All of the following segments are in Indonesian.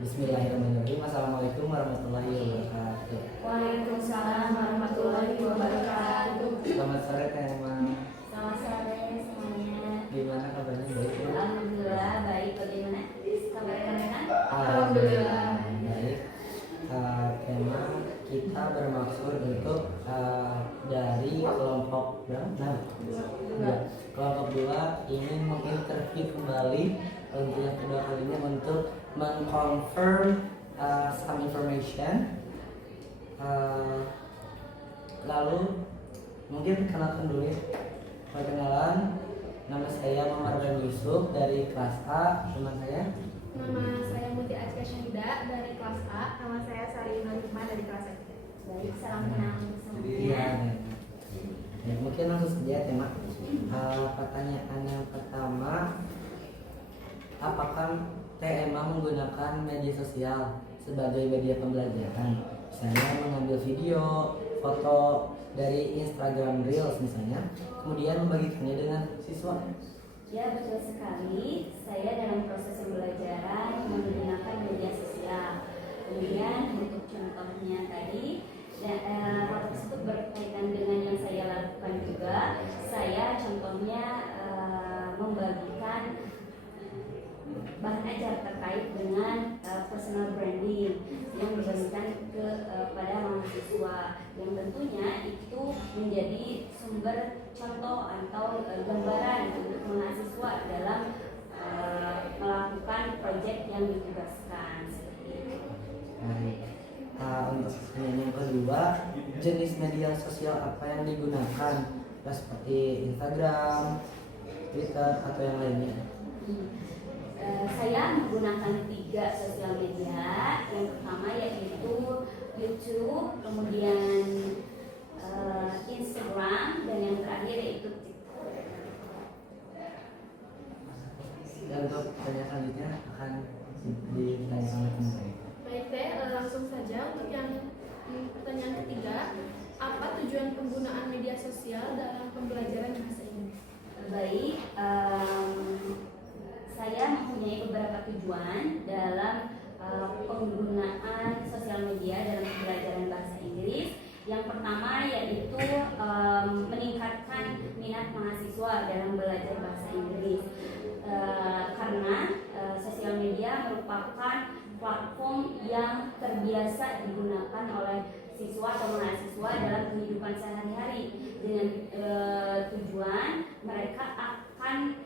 Bismillahirrahmanirrahim. Assalamualaikum warahmatullahi wabarakatuh. Waalaikumsalam warahmatullahi wabarakatuh. Selamat sore Teh Emang. Selamat sore semuanya. Gimana kabarnya, baik? Alhamdulillah baik. Bagaimana kabar kalian? Alhamdulillah baik. Tema kita bermaksud untuk dari kelompok kelompok 2 ingin menginterview kembali untuk yang kedua kalinya untuk mengconfirm some information. Lalu mungkin kenalkan dulu ya. Perkenalan, nama saya Muhammad Yusuf dari kelas A. Teman saya? Nama saya Muti Azka Syahida dari kelas A. Nama saya Sari Nurhikmah dari kelas A. Baik, salam kenal Iya. semuanya. Ya, mungkin langsung saja tema. Pertanyaan yang pertama, apakah Teh Emang menggunakan media sosial sebagai media pembelajaran? Misalnya mengambil video, foto dari Instagram Reels misalnya, kemudian membagikannya dengan siswa. Ya, betul sekali. Saya dalam proses pembelajaran menggunakan media sosial. Kemudian untuk contohnya tadi, hal tersebut berkaitan dengan yang saya lakukan juga. Saya contohnya membagikan bahan ajar terkait dengan personal branding yang dibagikan kepada mahasiswa, yang tentunya itu menjadi sumber contoh atau gambaran untuk mahasiswa dalam melakukan proyek yang ditugaskan seperti itu. Untuk yang kedua, jenis media sosial apa yang digunakan? Seperti Instagram, Twitter, atau yang lainnya? Saya menggunakan 3 sosial media. Yang pertama yaitu YouTube, kemudian Instagram, dan yang terakhir yaitu TikTok. Dan untuk pertanyaan selanjutnya akan ditanyakan oleh teman. Baik Teh, langsung saja untuk yang pertanyaan ketiga. Apa tujuan penggunaan media sosial dalam pembelajaran bahasa Inggris? Baik, saya mempunyai beberapa tujuan dalam penggunaan sosial media dalam pembelajaran bahasa Inggris. Yang pertama yaitu meningkatkan minat mahasiswa dalam belajar bahasa Inggris, karena sosial media merupakan platform yang terbiasa digunakan oleh siswa atau mahasiswa dalam kehidupan sehari-hari, dengan tujuan mereka akan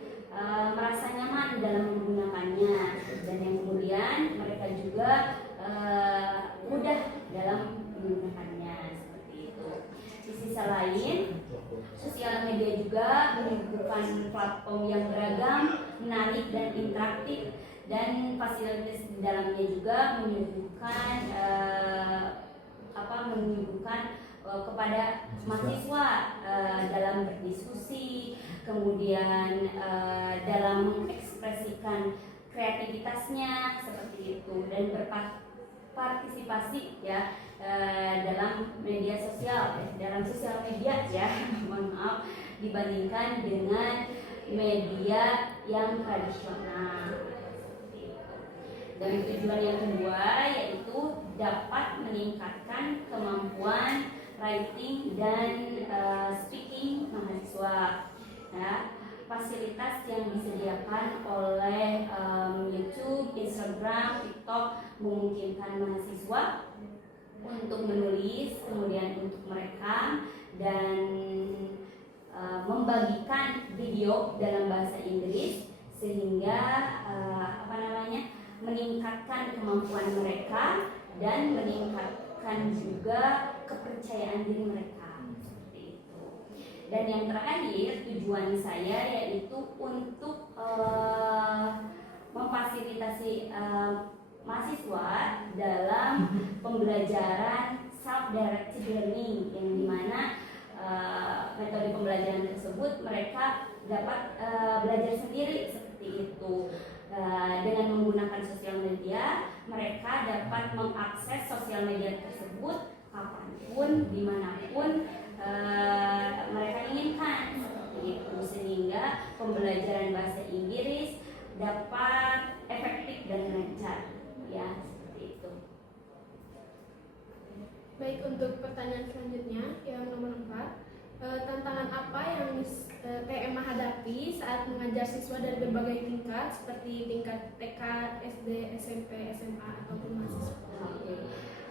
merasa nyaman dalam menggunakannya, dan yang kemudian mereka juga mudah dalam menggunakannya seperti itu. Di sisi lain, sosial media juga menyuguhkan platform yang beragam, menarik dan interaktif, dan fasilitas di dalamnya juga menyuguhkan kepada mahasiswa dalam berdiskusi, kemudian dalam mengekspresikan kreativitasnya seperti itu, dan berpartisipasi ya dalam media sosial, dalam sosial media ya mohon maaf, dibandingkan dengan media yang tradisional. Dan tujuan yang kedua yaitu dapat meningkatkan kemampuan writing dan speaking mahasiswa. Ya, fasilitas yang disediakan oleh YouTube, Instagram, TikTok memungkinkan mahasiswa untuk menulis, kemudian untuk merekam dan membagikan video dalam bahasa Inggris, sehingga meningkatkan kemampuan mereka dan meningkatkan juga kepercayaan diri mereka seperti itu. Dan yang terakhir, tujuan saya yaitu untuk memfasilitasi mahasiswa dalam pembelajaran self-directed learning, yang dimana metode pembelajaran tersebut mereka dapat belajar sendiri seperti itu. Dengan menggunakan sosial media, mereka dapat mengakses sosial media tersebut kapanpun, dimanapun mereka inginkan seperti itu, sehingga pembelajaran bahasa Inggris dapat efektif dan lancar ya. untuk pertanyaan selanjutnya yang nomor 4, tantangan apa yang TMA hadapi saat mengajar siswa dari berbagai tingkat seperti tingkat TK, SD, SMP, SMA ataupun mahasiswa? Oke.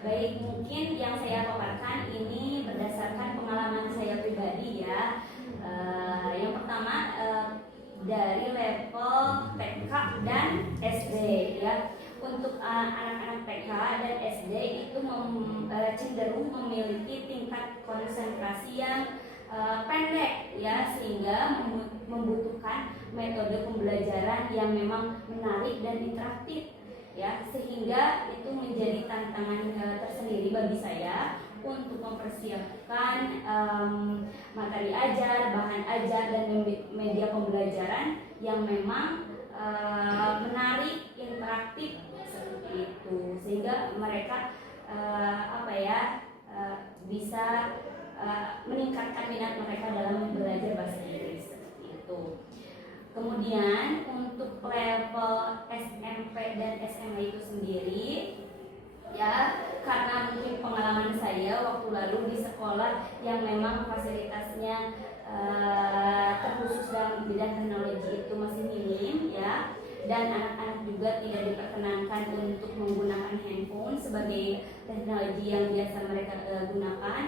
Baik, mungkin yang saya paparkan ini berdasarkan pengalaman saya pribadi ya. Yang pertama dari level TK dan SD ya. Untuk anak-anak TK dan SD itu cenderung memiliki tingkat konsentrasi yang pendek ya, sehingga membutuhkan metode pembelajaran yang memang menarik dan interaktif ya, sehingga itu menjadi tantangan tersendiri bagi saya untuk mempersiapkan materi ajar, bahan ajar dan media pembelajaran yang memang menarik, interaktif seperti itu, sehingga mereka bisa meningkatkan minat mereka dalam belajar bahasa Inggris seperti itu. Kemudian untuk level SMP dan SMA itu sendiri ya, karena mungkin pengalaman saya waktu lalu di sekolah yang memang fasilitasnya terkhusus dalam bidang teknologi itu masih minim ya, dan anak-anak juga tidak diperkenankan untuk menggunakan handphone sebagai teknologi yang biasa mereka gunakan,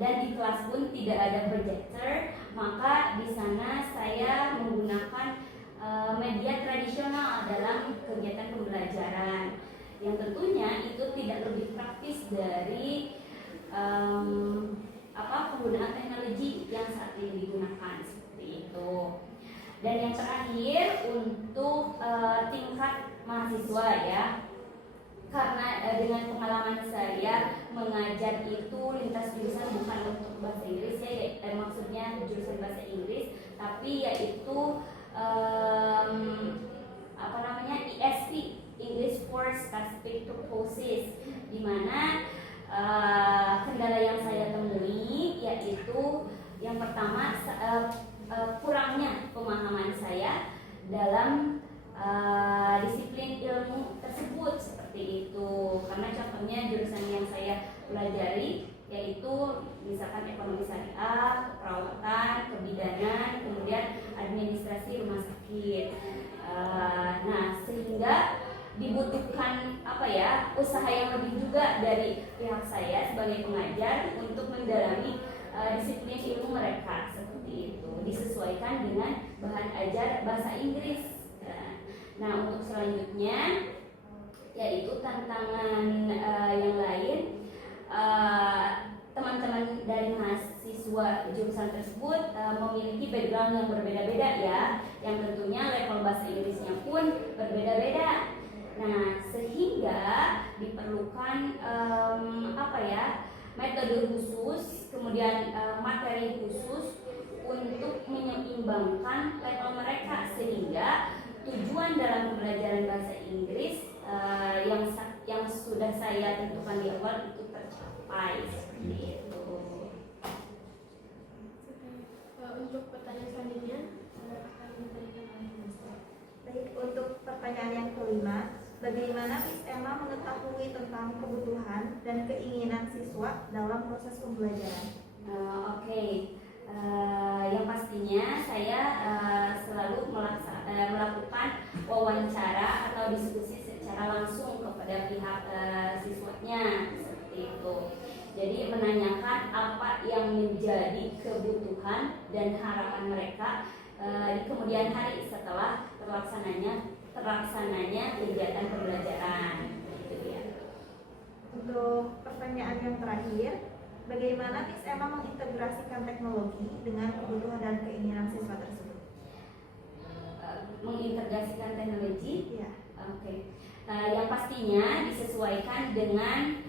dan di kelas pun tidak ada projector, maka di sana saya menggunakan media tradisional dalam kegiatan pembelajaran yang tentunya itu tidak lebih praktis dari penggunaan teknologi yang saat ini digunakan seperti itu. Dan yang terakhir untuk tingkat mahasiswa ya, karena dengan pengalaman saya mengajar itu lintas jurusan, bukan untuk bahasa Inggris ya, maksudnya jurusan bahasa Inggris, tapi yaitu ESP, English for Specific Purposes, di mana kendala yang saya temui yaitu yang pertama kurangnya pemahaman saya dalam disiplin ilmu tersebut seperti itu. Karena contohnya jurusan yang saya pelajari yaitu misalkan ekonomi syariah, keperawatan, kebidanan, kemudian administrasi rumah sakit. Sehingga dibutuhkan usaha yang lebih juga dari pihak saya sebagai pengajar untuk mendalami disiplin ilmu mereka seperti itu, disesuaikan dengan bahan ajar bahasa Inggris. Nah, untuk selanjutnya yaitu tantangan yang lain, teman-teman dari mahasiswa jurusan tersebut memiliki background yang berbeda-beda ya, yang tentunya level bahasa Inggrisnya pun berbeda-beda. Nah, sehingga diperlukan metode khusus, kemudian materi khusus untuk menyeimbangkan level mereka, sehingga tujuan dalam pembelajaran bahasa Inggris yang sudah saya tentukan di awal itu tercapai seperti itu. Untuk pertanyaan selanjutnya akan ditanyakan oleh Mas. Baik, untuk pertanyaan yang kelima, bagaimana Miss Emma mengetahui tentang kebutuhan dan keinginan siswa dalam proses pembelajaran? Yang pastinya saya selalu melakukan wawancara atau diskusi secara langsung kepada pihak siswanya seperti itu. Jadi menanyakan apa yang menjadi kebutuhan dan harapan mereka di kemudian hari setelah terlaksananya kegiatan pembelajaran. Gitu ya. Untuk pertanyaan yang terakhir, bagaimana Miss Emma mengintegrasikan teknologi dengan kebutuhan dan keinginan siswa tersebut? Mengintegrasikan teknologi, Ya. Oke. Yang pastinya disesuaikan dengan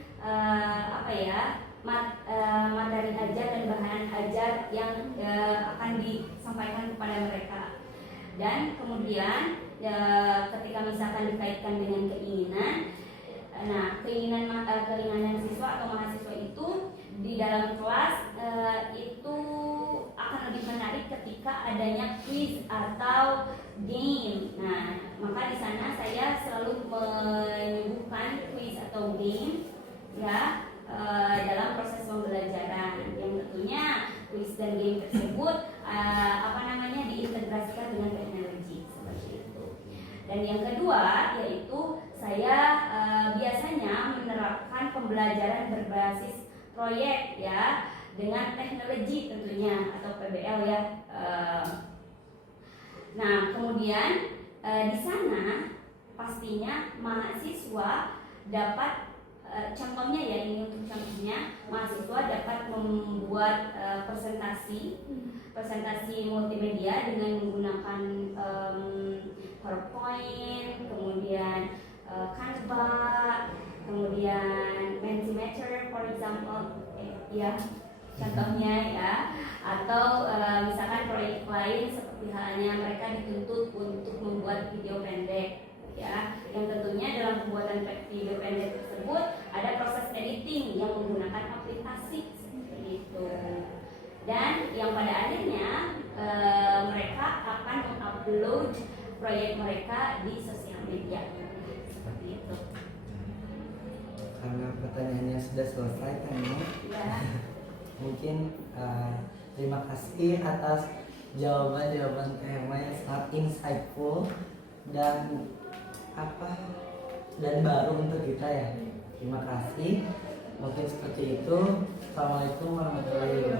materi ajar dan bahan ajar yang akan disampaikan kepada mereka. Dan kemudian ketika misalkan dikaitkan dengan keinginan, keinginan siswa atau mahasiswa itu di dalam kelas itu akan lebih menarik ketika adanya quiz atau game. Nah, maka di sana saya selalu menyuguhkan quiz atau game ya kedua yaitu saya biasanya menerapkan pembelajaran berbasis proyek ya dengan teknologi tentunya atau PBL ya. Nah kemudian di sana pastinya mahasiswa dapat contohnya ya, ini untuk contohnya mahasiswa dapat membuat presentasi multimedia dengan menggunakan PowerPoint, kemudian Canva, kemudian Mentimeter for example ya contohnya ya, atau misalkan proyek lain seperti halnya mereka dituntut untuk membuat video pendek ya, yang tentunya dalam pembuatan video pendek tersebut ada proses editing yang menggunakan aplikasi seperti itu, dan yang pada akhirnya mereka akan mengupload proyek mereka di sosial media seperti itu. Karena pertanyaannya sudah selesai kan Ya. mungkin terima kasih atas jawaban-jawaban tema yang sangat insightful dan baru untuk kita ya. Terima kasih. Mungkin seperti itu. Assalamualaikum warahmatullahi wabarakatuh.